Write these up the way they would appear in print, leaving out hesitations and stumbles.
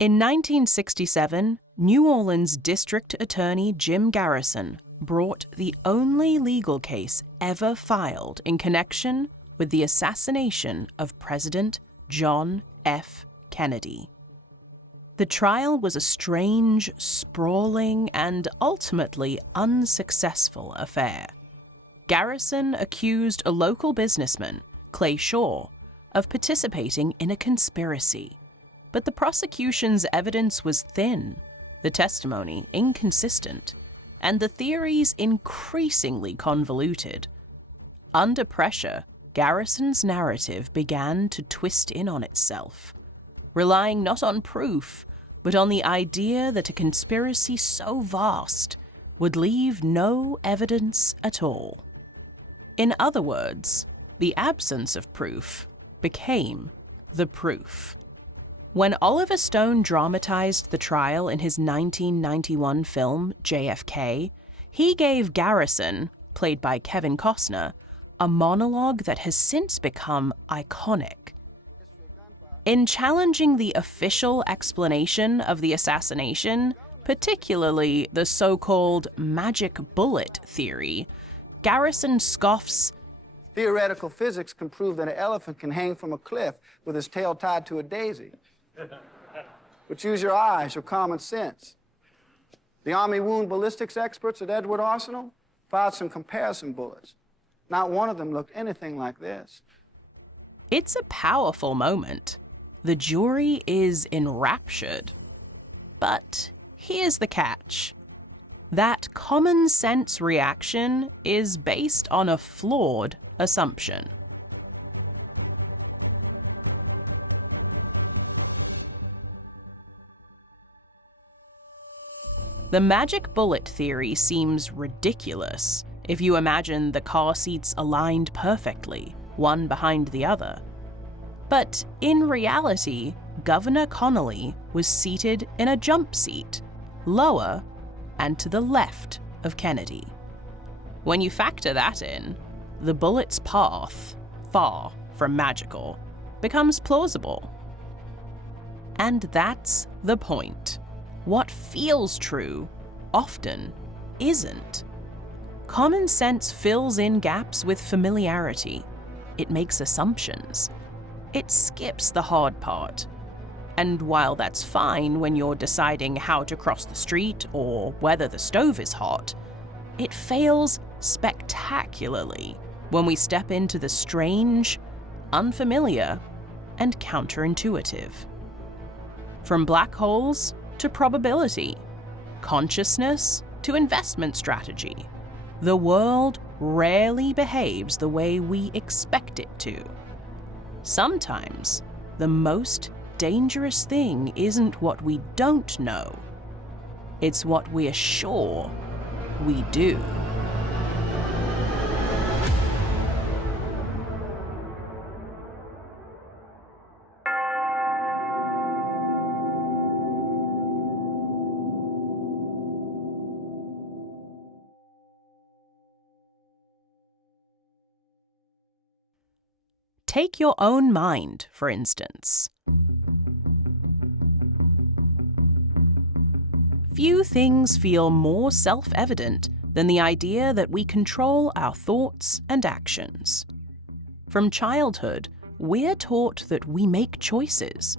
In 1967, New Orleans District Attorney Jim Garrison brought the only legal case ever filed in connection with the assassination of President John F. Kennedy. The trial was a strange, sprawling, and ultimately unsuccessful affair. Garrison accused a local businessman, Clay Shaw, of participating in a conspiracy, but the prosecution's evidence was thin, the testimony inconsistent, and the theories increasingly convoluted. Under pressure, Garrison's narrative began to twist in on itself, relying not on proof, but on the idea that a conspiracy so vast would leave no evidence at all. In other words, the absence of proof became the proof. When Oliver Stone dramatized the trial in his 1991 film JFK, he gave Garrison, played by Kevin Costner, a monologue that has since become iconic. In challenging the official explanation of the assassination, particularly the so-called magic bullet theory, Garrison scoffs, "Theoretical physics can prove that an elephant can hang from a cliff with his tail tied to a daisy. But use your eyes, your common sense. The Army wound ballistics experts at Edward Arsenal fired some comparison bullets. Not one of them looked anything like this." It's a powerful moment. The jury is enraptured. But here's the catch. That common sense reaction is based on a flawed assumption. The magic bullet theory seems ridiculous if you imagine the car seats aligned perfectly, one behind the other. But in reality, Governor Connolly was seated in a jump seat, lower and to the left of Kennedy. When you factor that in, the bullet's path, far from magical, becomes plausible. And that's the point. What feels true often isn't. Common sense fills in gaps with familiarity. It makes assumptions. It skips the hard part. And while that's fine when you're deciding how to cross the street or whether the stove is hot, it fails spectacularly when we step into the strange, unfamiliar, and counterintuitive. From black holes to probability, consciousness to investment strategy, the world rarely behaves the way we expect it to. Sometimes, the most dangerous thing isn't what we don't know. It's what we're sure we do. Take your own mind, for instance. Few things feel more self-evident than the idea that we control our thoughts and actions. From childhood, we're taught that we make choices,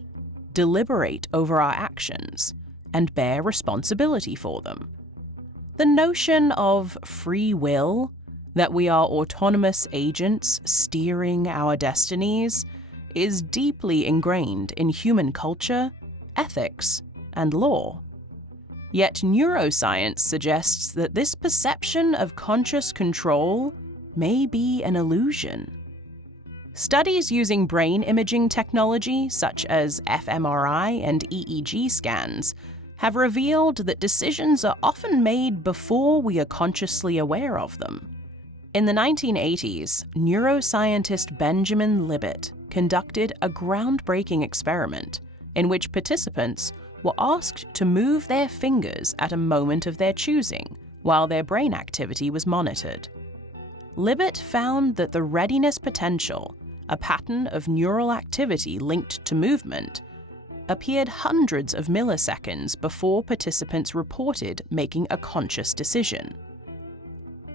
deliberate over our actions, and bear responsibility for them. The notion of free will, that we are autonomous agents steering our destinies, is deeply ingrained in human culture, ethics, and law. Yet neuroscience suggests that this perception of conscious control may be an illusion. Studies using brain imaging technology, such as fMRI and EEG scans, have revealed that decisions are often made before we are consciously aware of them. In the 1980s, neuroscientist Benjamin Libet conducted a groundbreaking experiment in which participants were asked to move their fingers at a moment of their choosing while their brain activity was monitored. Libet found that the readiness potential, a pattern of neural activity linked to movement, appeared hundreds of milliseconds before participants reported making a conscious decision.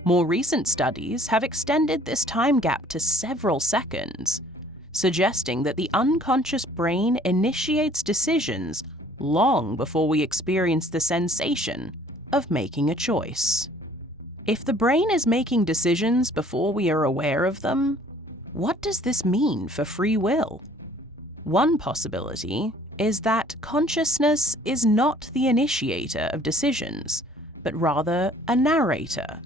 More recent studies have extended this time gap to several seconds, suggesting that the unconscious brain initiates decisions long before we experience the sensation of making a choice. If the brain is making decisions before we are aware of them, what does this mean for free will? One possibility is that consciousness is not the initiator of decisions, but rather a narrator,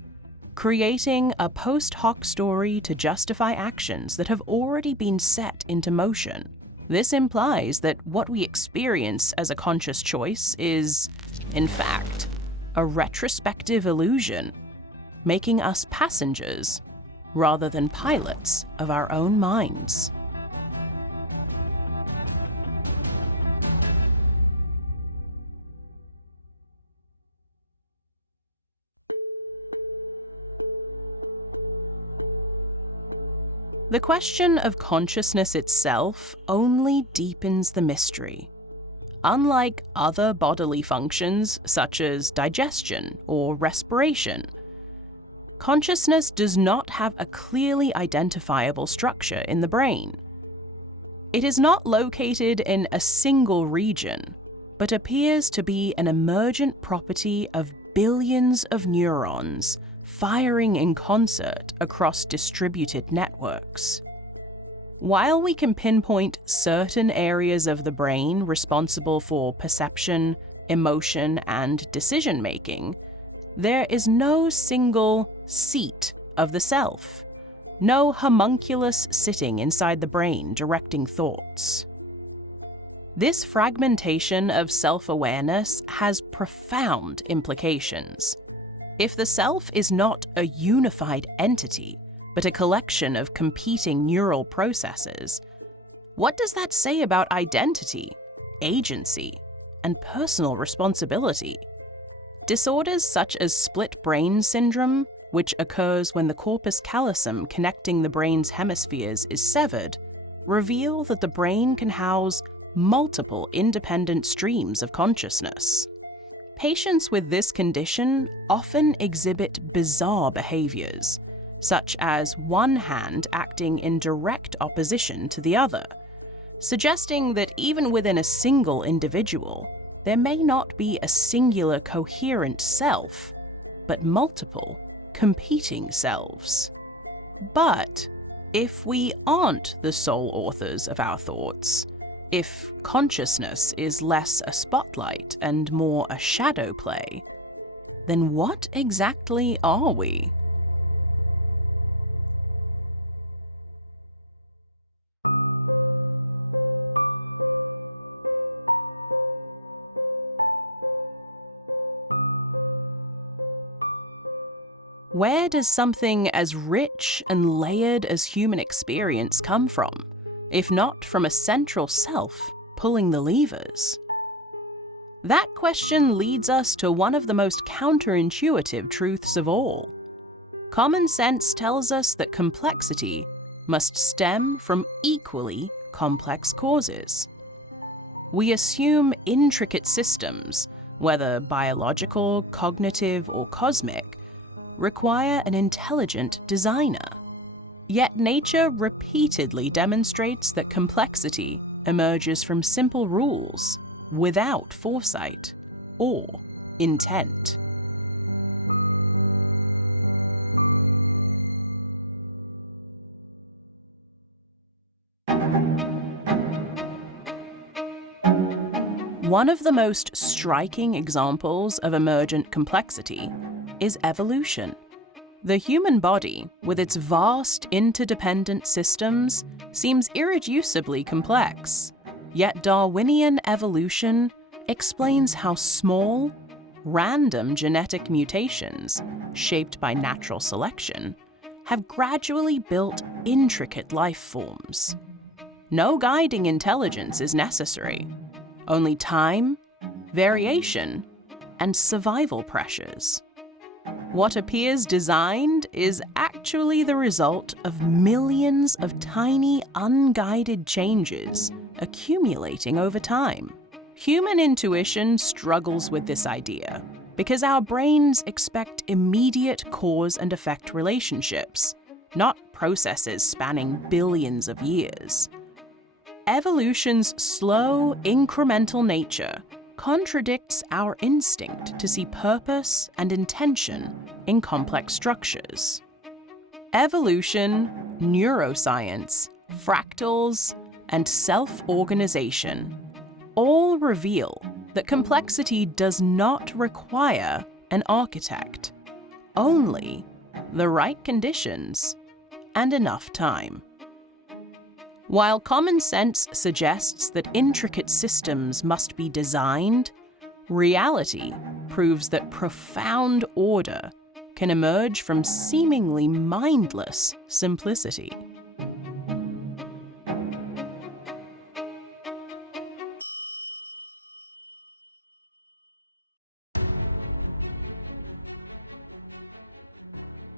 creating a post hoc story to justify actions that have already been set into motion. This implies that what we experience as a conscious choice is, in fact, a retrospective illusion, making us passengers rather than pilots of our own minds. The question of consciousness itself only deepens the mystery. Unlike other bodily functions, such as digestion or respiration, consciousness does not have a clearly identifiable structure in the brain. It is not located in a single region, but appears to be an emergent property of billions of neurons firing in concert across distributed networks. While we can pinpoint certain areas of the brain responsible for perception, emotion, and decision-making, there is no single seat of the self, no homunculus sitting inside the brain directing thoughts. This fragmentation of self-awareness has profound implications. If the self is not a unified entity, but a collection of competing neural processes, what does that say about identity, agency, and personal responsibility? Disorders such as split brain syndrome, which occurs when the corpus callosum connecting the brain's hemispheres is severed, reveal that the brain can house multiple independent streams of consciousness. Patients with this condition often exhibit bizarre behaviors, such as one hand acting in direct opposition to the other, suggesting that even within a single individual, there may not be a singular coherent self, but multiple competing selves. But if we aren't the sole authors of our thoughts, if consciousness is less a spotlight and more a shadow play, then what exactly are we? Where does something as rich and layered as human experience come from, if not from a central self pulling the levers? That question leads us to one of the most counterintuitive truths of all. Common sense tells us that complexity must stem from equally complex causes. We assume intricate systems, whether biological, cognitive, or cosmic, require an intelligent designer. Yet nature repeatedly demonstrates that complexity emerges from simple rules without foresight or intent. One of the most striking examples of emergent complexity is evolution. The human body, with its vast interdependent systems, seems irreducibly complex. Yet Darwinian evolution explains how small, random genetic mutations, shaped by natural selection, have gradually built intricate life forms. No guiding intelligence is necessary, only time, variation, and survival pressures. What appears designed is actually the result of millions of tiny, unguided changes accumulating over time. Human intuition struggles with this idea because our brains expect immediate cause and effect relationships, not processes spanning billions of years. Evolution's slow, incremental nature contradicts our instinct to see purpose and intention in complex structures. Evolution, neuroscience, fractals, and self-organization all reveal that complexity does not require an architect, only the right conditions and enough time. While common sense suggests that intricate systems must be designed, reality proves that profound order can emerge from seemingly mindless simplicity.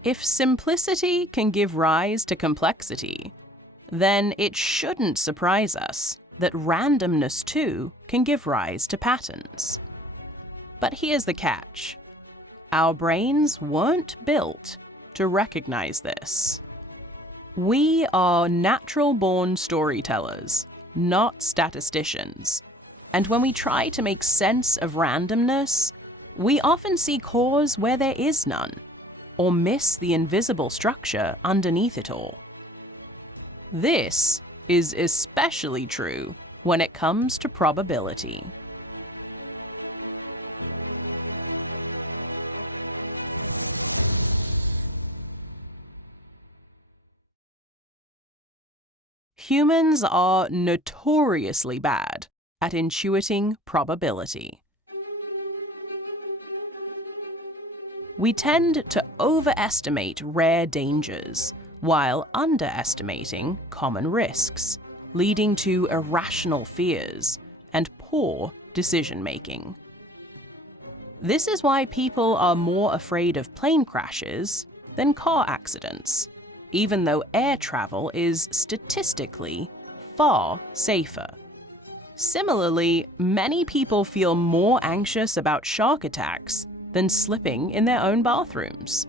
If simplicity can give rise to complexity, then it shouldn't surprise us that randomness too can give rise to patterns. But here's the catch. Our brains weren't built to recognize this. We are natural-born storytellers, not statisticians. And when we try to make sense of randomness, we often see cause where there is none, or miss the invisible structure underneath it all. This is especially true when it comes to probability. Humans are notoriously bad at intuiting probability. We tend to overestimate rare dangers while underestimating common risks, leading to irrational fears and poor decision-making. This is why people are more afraid of plane crashes than car accidents, even though air travel is statistically far safer. Similarly, many people feel more anxious about shark attacks than slipping in their own bathrooms,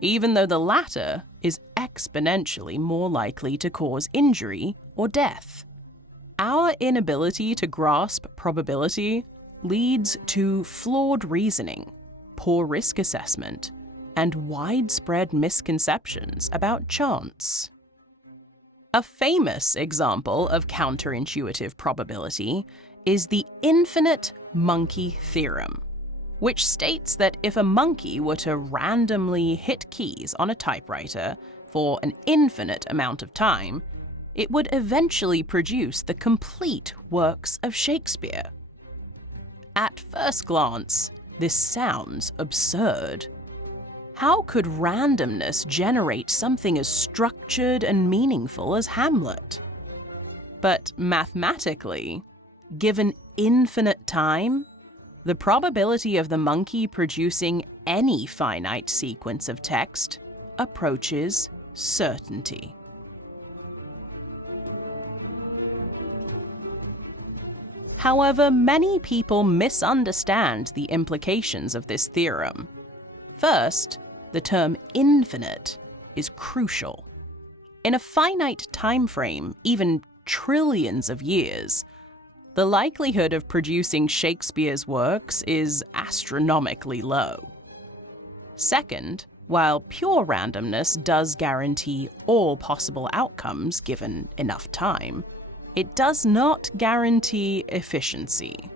even though the latter is exponentially more likely to cause injury or death. Our inability to grasp probability leads to flawed reasoning, poor risk assessment, and widespread misconceptions about chance. A famous example of counterintuitive probability is the infinite monkey theorem, which states that if a monkey were to randomly hit keys on a typewriter for an infinite amount of time, it would eventually produce the complete works of Shakespeare. At first glance, this sounds absurd. How could randomness generate something as structured and meaningful as Hamlet? But mathematically, given infinite time, the probability of the monkey producing any finite sequence of text approaches certainty. However, many people misunderstand the implications of this theorem. First, the term infinite is crucial. In a finite time frame, even trillions of years, the likelihood of producing Shakespeare's works is astronomically low. Second, while pure randomness does guarantee all possible outcomes given enough time, it does not guarantee efficiency.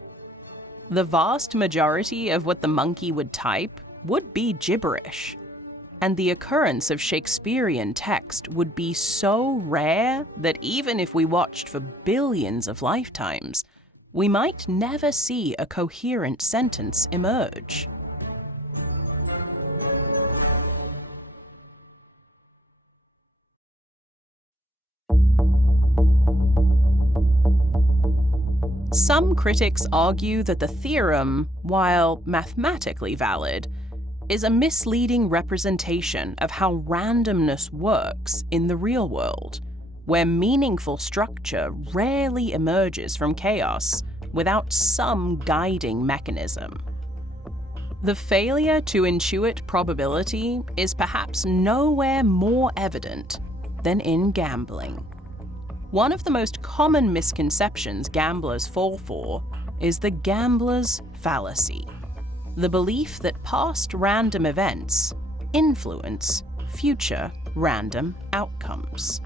The vast majority of what the monkey would type would be gibberish, and the occurrence of Shakespearean text would be so rare that even if we watched for billions of lifetimes, we might never see a coherent sentence emerge. Some critics argue that the theorem, while mathematically valid, is a misleading representation of how randomness works in the real world, where meaningful structure rarely emerges from chaos without some guiding mechanism. The failure to intuit probability is perhaps nowhere more evident than in gambling. One of the most common misconceptions gamblers fall for is the gambler's fallacy, the belief that past random events influence future random outcomes.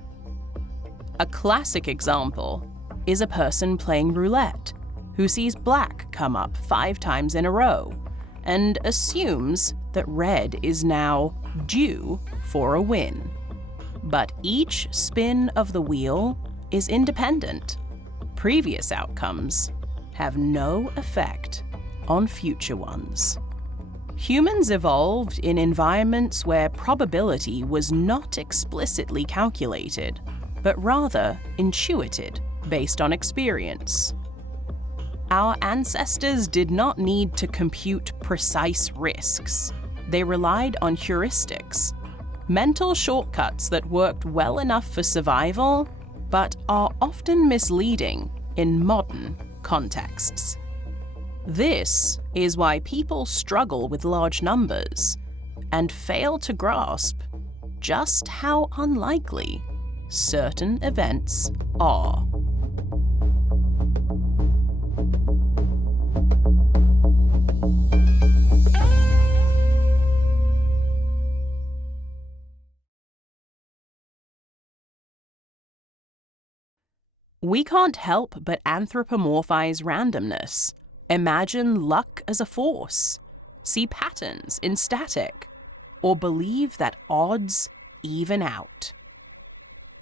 A classic example is a person playing roulette who sees black come up 5 times in a row and assumes that red is now due for a win. But each spin of the wheel is independent. Previous outcomes have no effect on future ones. Humans evolved in environments where probability was not explicitly calculated, but rather intuited based on experience. Our ancestors did not need to compute precise risks. They relied on heuristics, mental shortcuts that worked well enough for survival, but are often misleading in modern contexts. This is why people struggle with large numbers and fail to grasp just how unlikely certain events are. We can't help but anthropomorphize randomness, imagine luck as a force, see patterns in static, or believe that odds even out.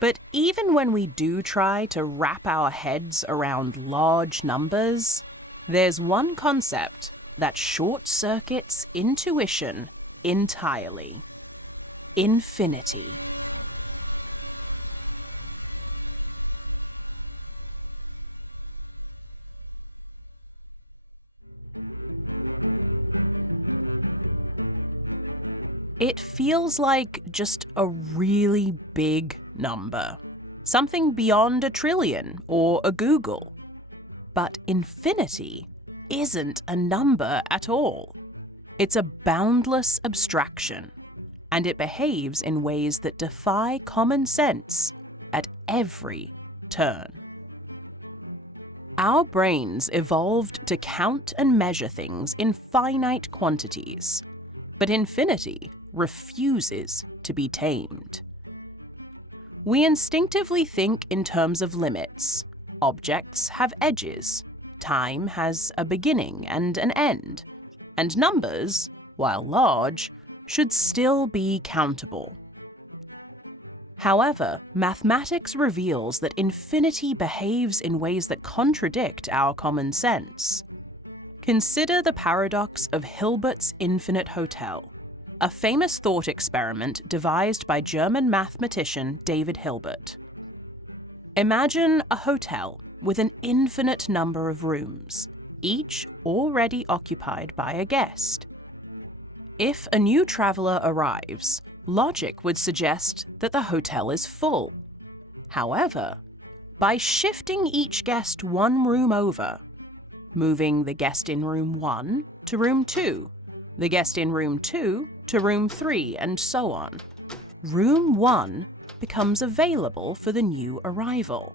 But even when we do try to wrap our heads around large numbers, there's one concept that short-circuits intuition entirely: infinity. It feels like just a really big number, something beyond a trillion or a Google. But infinity isn't a number at all. It's a boundless abstraction, and it behaves in ways that defy common sense at every turn. Our brains evolved to count and measure things in finite quantities, but infinity refuses to be tamed. We instinctively think in terms of limits. Objects have edges, time has a beginning and an end, and numbers, while large, should still be countable. However, mathematics reveals that infinity behaves in ways that contradict our common sense. Consider the paradox of Hilbert's infinite hotel, a famous thought experiment devised by German mathematician David Hilbert. Imagine a hotel with an infinite number of rooms, each already occupied by a guest. If a new traveler arrives, logic would suggest that the hotel is full. However, by shifting each guest one room over, moving the guest in room 1 to room 2, the guest in room 2 to room 3, and so on, room 1 becomes available for the new arrival.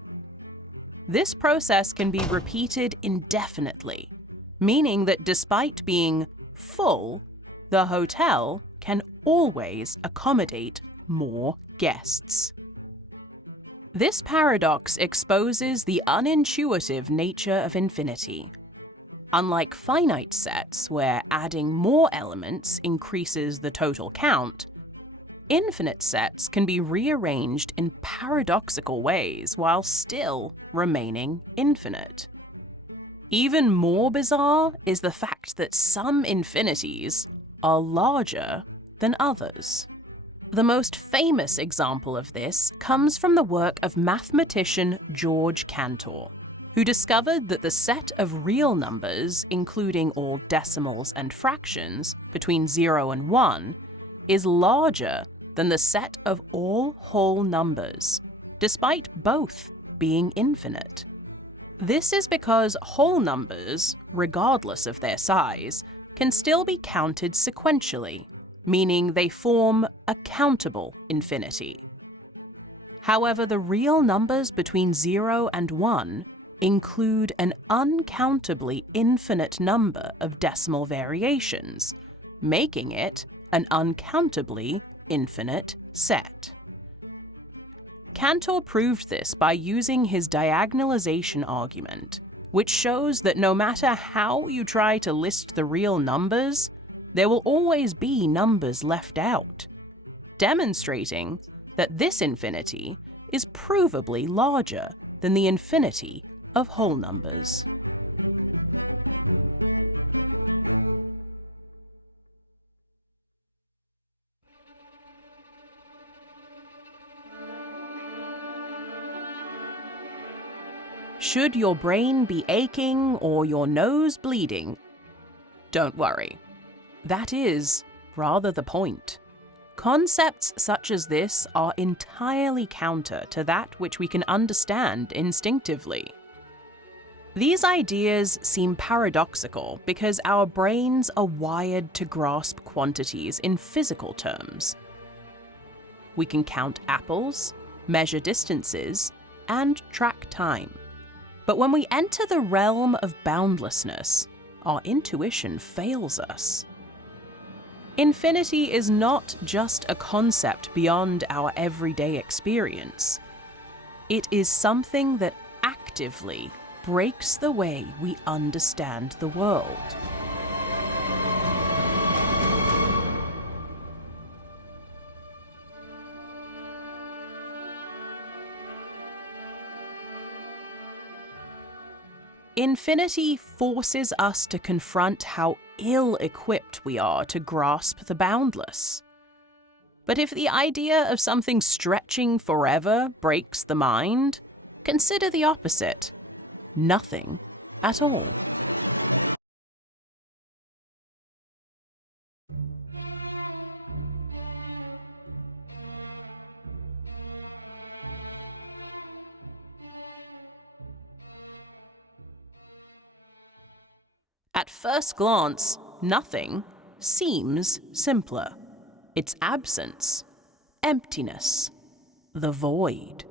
This process can be repeated indefinitely, meaning that despite being full, the hotel can always accommodate more guests. This paradox exposes the unintuitive nature of infinity. Unlike finite sets, where adding more elements increases the total count, infinite sets can be rearranged in paradoxical ways while still remaining infinite. Even more bizarre is the fact that some infinities are larger than others. The most famous example of this comes from the work of mathematician George Cantor, who discovered that the set of real numbers, including all decimals and fractions, between 0 and 1, is larger than the set of all whole numbers, despite both being infinite. This is because whole numbers, regardless of their size, can still be counted sequentially, meaning they form a countable infinity. However, the real numbers between 0 and 1 include an uncountably infinite number of decimal variations, making it an uncountably infinite set. Cantor proved this by using his diagonalization argument, which shows that no matter how you try to list the real numbers, there will always be numbers left out, demonstrating that this infinity is provably larger than the infinity of whole numbers. Should your brain be aching or your nose bleeding? Don't worry. That is rather the point. Concepts such as this are entirely counter to that which we can understand instinctively. These ideas seem paradoxical because our brains are wired to grasp quantities in physical terms. We can count apples, measure distances, and track time. But when we enter the realm of boundlessness, our intuition fails us. Infinity is not just a concept beyond our everyday experience. It is something that actively breaks the way we understand the world. Infinity forces us to confront how ill-equipped we are to grasp the boundless. But if the idea of something stretching forever breaks the mind, consider the opposite: nothing at all. At first glance, nothing seems simpler. Its absence, emptiness, the void.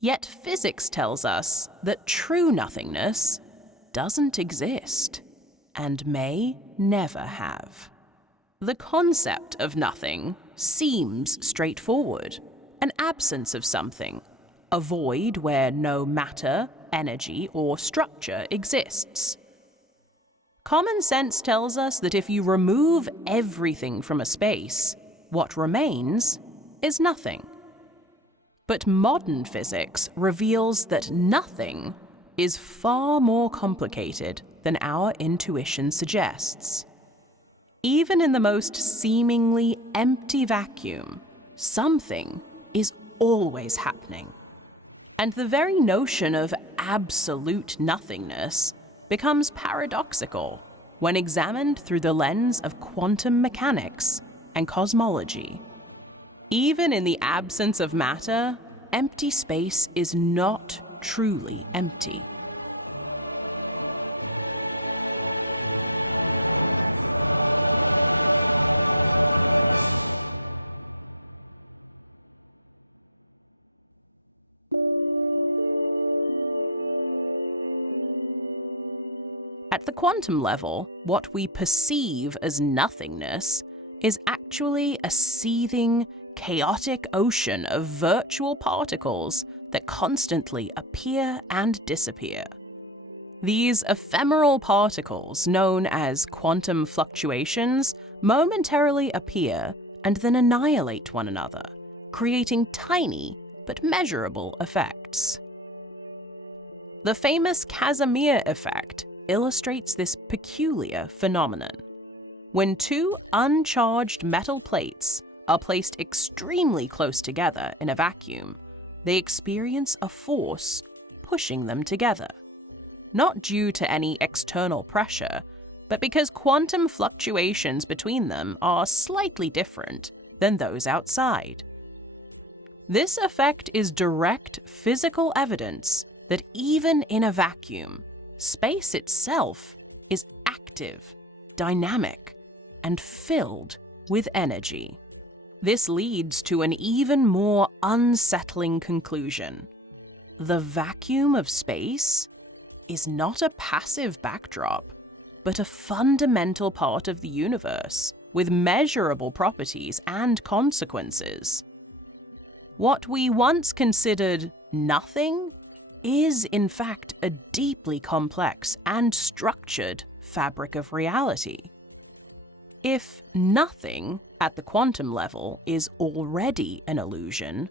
Yet physics tells us that true nothingness doesn't exist and may never have. The concept of nothing seems straightforward, an absence of something, a void where no matter, energy, or structure exists. Common sense tells us that if you remove everything from a space, what remains is nothing. But modern physics reveals that nothing is far more complicated than our intuition suggests. Even in the most seemingly empty vacuum, something is always happening. And the very notion of absolute nothingness becomes paradoxical when examined through the lens of quantum mechanics and cosmology. Even in the absence of matter, empty space is not truly empty. At the quantum level, what we perceive as nothingness is actually a seething, chaotic ocean of virtual particles that constantly appear and disappear. These ephemeral particles, known as quantum fluctuations, momentarily appear and then annihilate one another, creating tiny but measurable effects. The famous Casimir effect illustrates this peculiar phenomenon. When two uncharged metal plates are placed extremely close together in a vacuum, they experience a force pushing them together. Not due to any external pressure, but because quantum fluctuations between them are slightly different than those outside. This effect is direct physical evidence that even in a vacuum, space itself is active, dynamic, and filled with energy. This leads to an even more unsettling conclusion. The vacuum of space is not a passive backdrop, but a fundamental part of the universe with measurable properties and consequences. What we once considered nothing is, in fact, a deeply complex and structured fabric of reality. If nothing at the quantum level is already an illusion,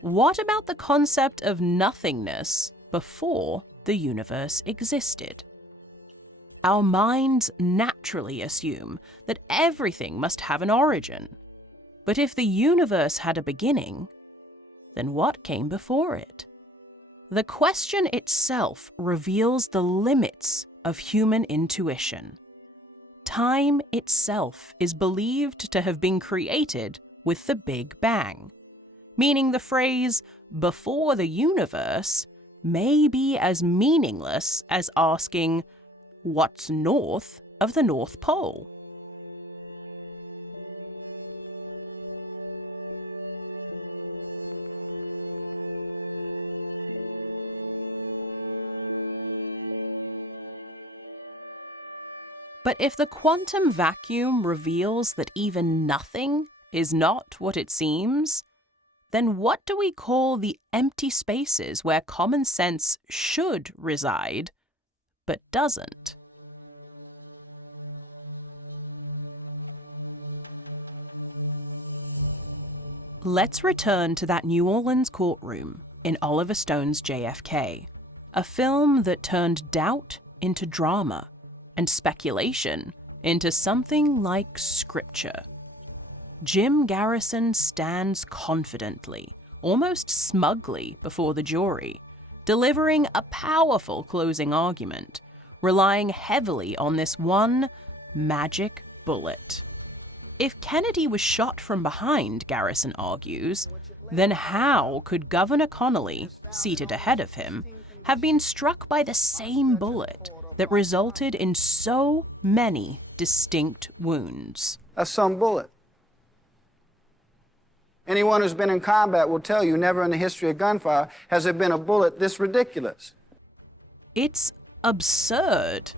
what about the concept of nothingness before the universe existed? Our minds naturally assume that everything must have an origin. But if the universe had a beginning, then what came before it? The question itself reveals the limits of human intuition. Time itself is believed to have been created with the Big Bang, meaning the phrase "before the universe" may be as meaningless as asking, "What's north of the North Pole?" But if the quantum vacuum reveals that even nothing is not what it seems, then what do we call the empty spaces where common sense should reside, but doesn't? Let's return to that New Orleans courtroom in Oliver Stone's JFK, a film that turned doubt into drama and speculation into something like scripture. Jim Garrison stands confidently, almost smugly, before the jury, delivering a powerful closing argument, relying heavily on this one magic bullet. If Kennedy was shot from behind, Garrison argues, then how could Governor Connolly, seated ahead of him, have been struck by the same bullet that resulted in so many distinct wounds? That's some bullet. Anyone who's been in combat will tell you never in the history of gunfire has there been a bullet this ridiculous. It's absurd.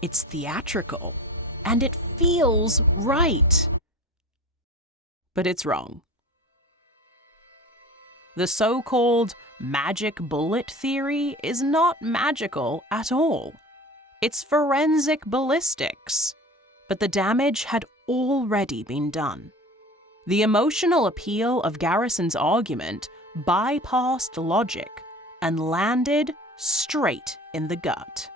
It's theatrical. And it feels right. But it's wrong. The so-called magic bullet theory is not magical at all. It's forensic ballistics. But the damage had already been done. The emotional appeal of Garrison's argument bypassed logic and landed straight in the gut.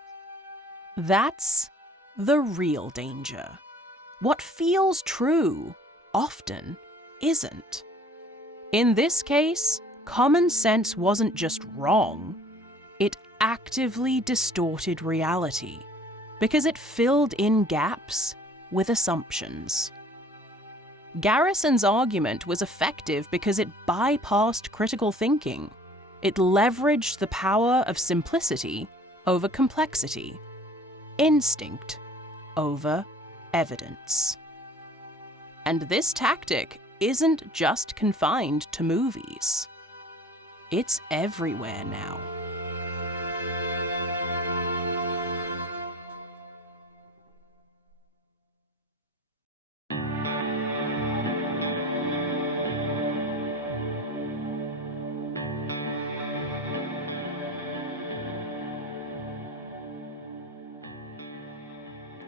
That's the real danger. What feels true often isn't. In this case, common sense wasn't just wrong, it actively distorted reality because it filled in gaps with assumptions. Garrison's argument was effective because it bypassed critical thinking. It leveraged the power of simplicity over complexity, instinct over evidence. And this tactic isn't just confined to movies. It's everywhere now.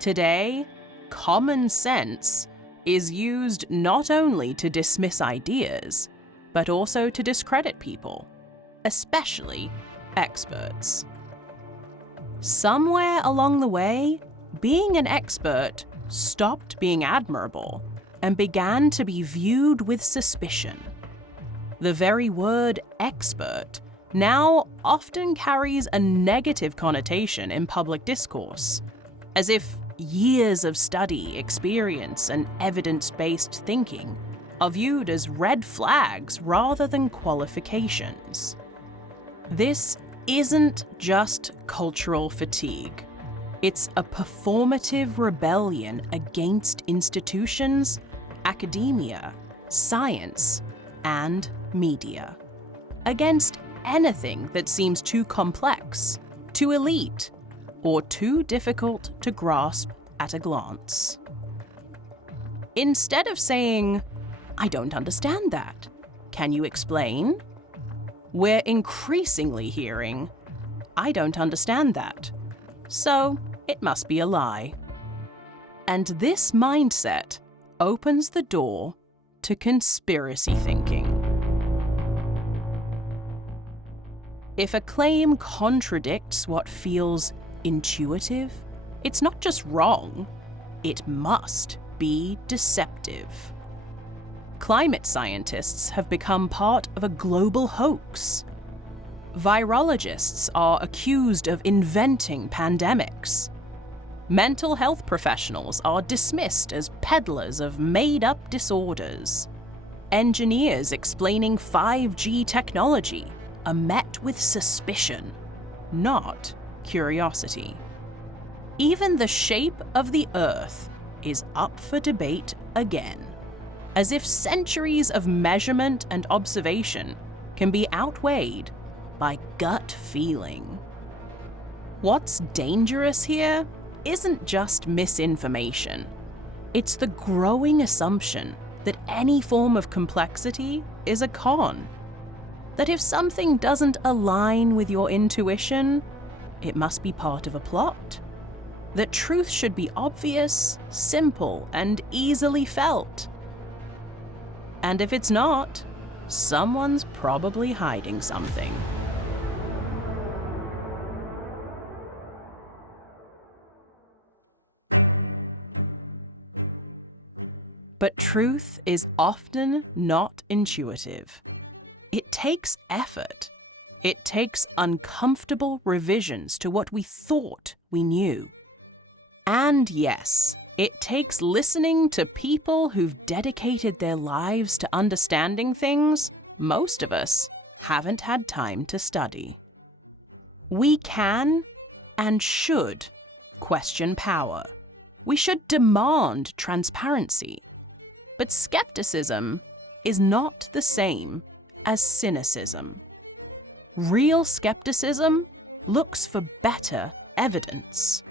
Today, common sense is used not only to dismiss ideas, but also to discredit people, especially experts. Somewhere along the way, being an expert stopped being admirable and began to be viewed with suspicion. The very word expert now often carries a negative connotation in public discourse, as if years of study, experience, and evidence-based thinking are viewed as red flags rather than qualifications. This isn't just cultural fatigue. It's a performative rebellion against institutions, academia, science, and media. Against anything that seems too complex, too elite, or too difficult to grasp at a glance. Instead of saying, "I don't understand that. Can you explain?" we're increasingly hearing, "I don't understand that. So it must be a lie." And this mindset opens the door to conspiracy thinking. If a claim contradicts what feels intuitive, it's not just wrong, it must be deceptive. Climate scientists have become part of a global hoax. Virologists are accused of inventing pandemics. Mental health professionals are dismissed as peddlers of made-up disorders. Engineers explaining 5G technology are met with suspicion, not curiosity. Even the shape of the Earth is up for debate again, as if centuries of measurement and observation can be outweighed by gut feeling. What's dangerous here isn't just misinformation. It's the growing assumption that any form of complexity is a con. That if something doesn't align with your intuition, it must be part of a plot. That truth should be obvious, simple, and easily felt. And if it's not, someone's probably hiding something. But truth is often not intuitive. It takes effort. It takes uncomfortable revisions to what we thought we knew. And yes, it takes listening to people who've dedicated their lives to understanding things most of us haven't had time to study. We can and should question power. We should demand transparency. But skepticism is not the same as cynicism. Real skepticism looks for better evidence.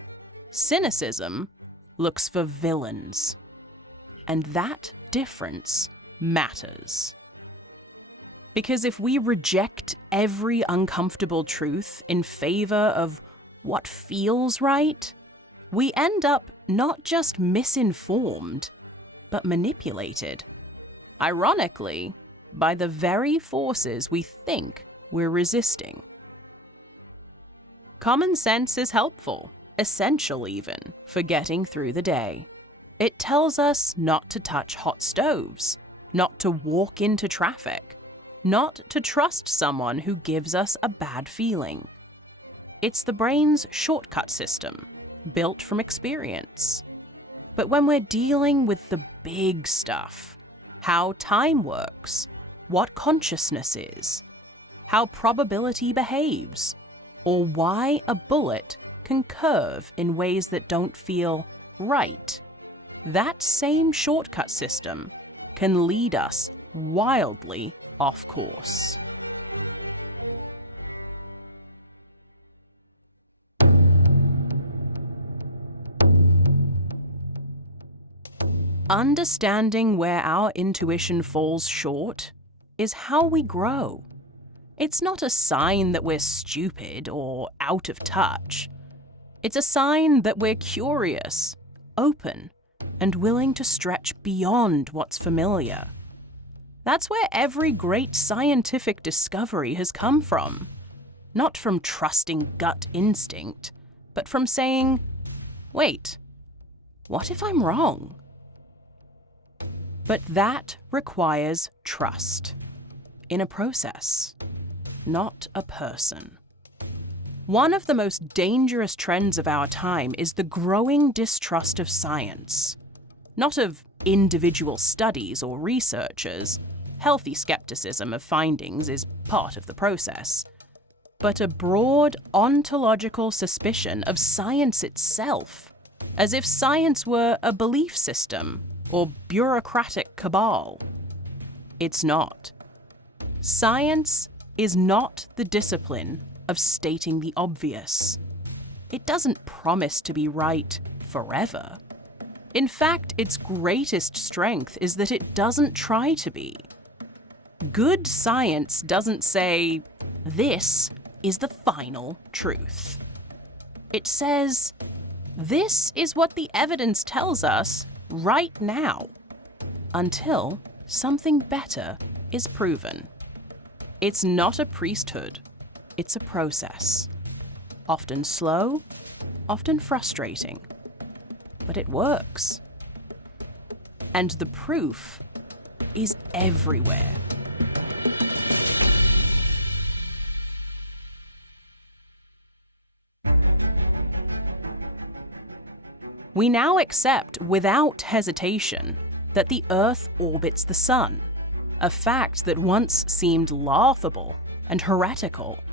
Cynicism looks for villains. And that difference matters. Because if we reject every uncomfortable truth in favor of what feels right, we end up not just misinformed, but manipulated. Ironically, by the very forces we think we're resisting. Common sense is helpful, essential even, for getting through the day. It tells us not to touch hot stoves, not to walk into traffic, not to trust someone who gives us a bad feeling. It's the brain's shortcut system, built from experience. But when we're dealing with the big stuff, how time works, what consciousness is, how probability behaves, or why a bullet can curve in ways that don't feel right, that same shortcut system can lead us wildly off course. Understanding where our intuition falls short is how we grow. It's not a sign that we're stupid or out of touch. It's a sign that we're curious, open, and willing to stretch beyond what's familiar. That's where every great scientific discovery has come from. Not from trusting gut instinct, but from saying, wait, what if I'm wrong? But that requires trust in a process, not a person. One of the most dangerous trends of our time is the growing distrust of science, not of individual studies or researchers. Healthy skepticism of findings is part of the process. but a broad ontological suspicion of science itself, as if science were a belief system or bureaucratic cabal. It's not. Science is not the discipline of stating the obvious. It doesn't promise to be right forever. In fact, its greatest strength is that it doesn't try to be. Good science doesn't say, "This is the final truth." It says, "This is what the evidence tells us right now," until something better is proven. It's not a priesthood, it's a process. Often slow, often frustrating, but it works. And the proof is everywhere. We now accept without hesitation that the Earth orbits the Sun, a fact that once seemed laughable and heretical.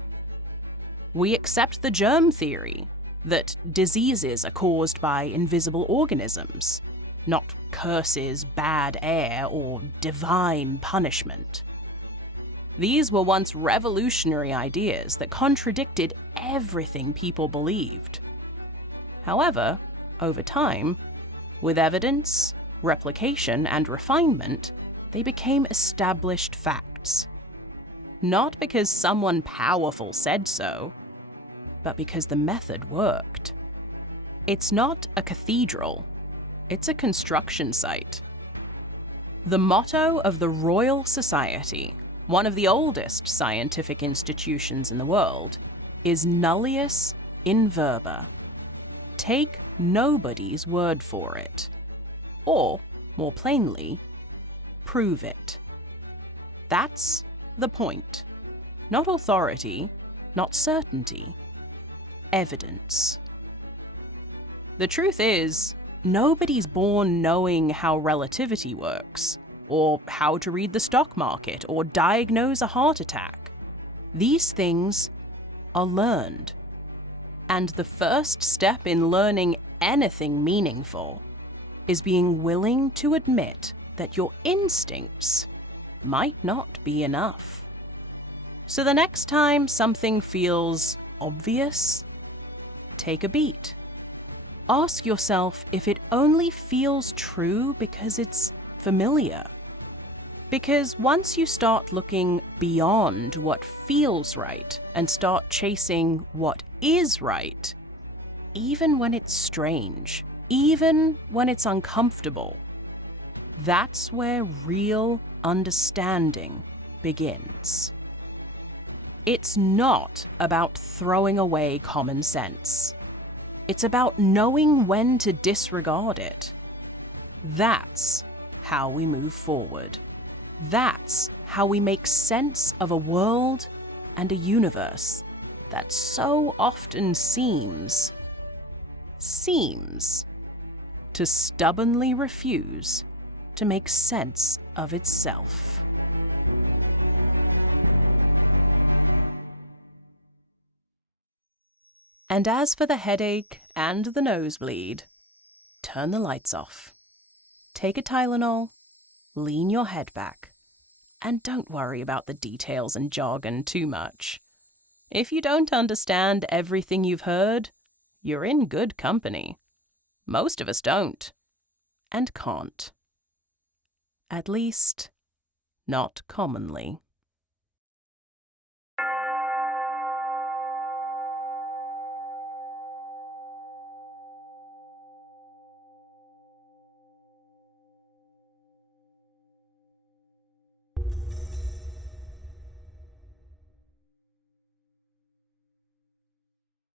We accept the germ theory that diseases are caused by invisible organisms, not curses, bad air, or divine punishment. These were once revolutionary ideas that contradicted everything people believed. However, over time, with evidence, replication, and refinement, they became established facts. Not because someone powerful said so, but because the method worked. It's not a cathedral, it's a construction site. The motto of the Royal Society, one of the oldest scientific institutions in the world, is nullius in verba. Take nobody's word for it. Or, more plainly, prove it. That's the point. Not authority, not certainty. Evidence. The truth is, nobody's born knowing how relativity works, or how to read the stock market, or diagnose a heart attack. These things are learned. And the first step in learning anything meaningful is being willing to admit that your instincts might not be enough. So the next time something feels obvious, take a beat. Ask yourself if it only feels true because it's familiar. Because once you start looking beyond what feels right and start chasing what is right, even when it's strange, even when it's uncomfortable, that's where real understanding begins. It's not about throwing away common sense. It's about knowing when to disregard it. That's how we move forward. That's how we make sense of a world and a universe that so often seems to stubbornly refuse to make sense of itself. And as for the headache and the nosebleed, turn the lights off. Take a Tylenol, lean your head back, and don't worry about the details and jargon too much. If you don't understand everything you've heard, you're in good company. Most of us don't, and can't. At least, not commonly.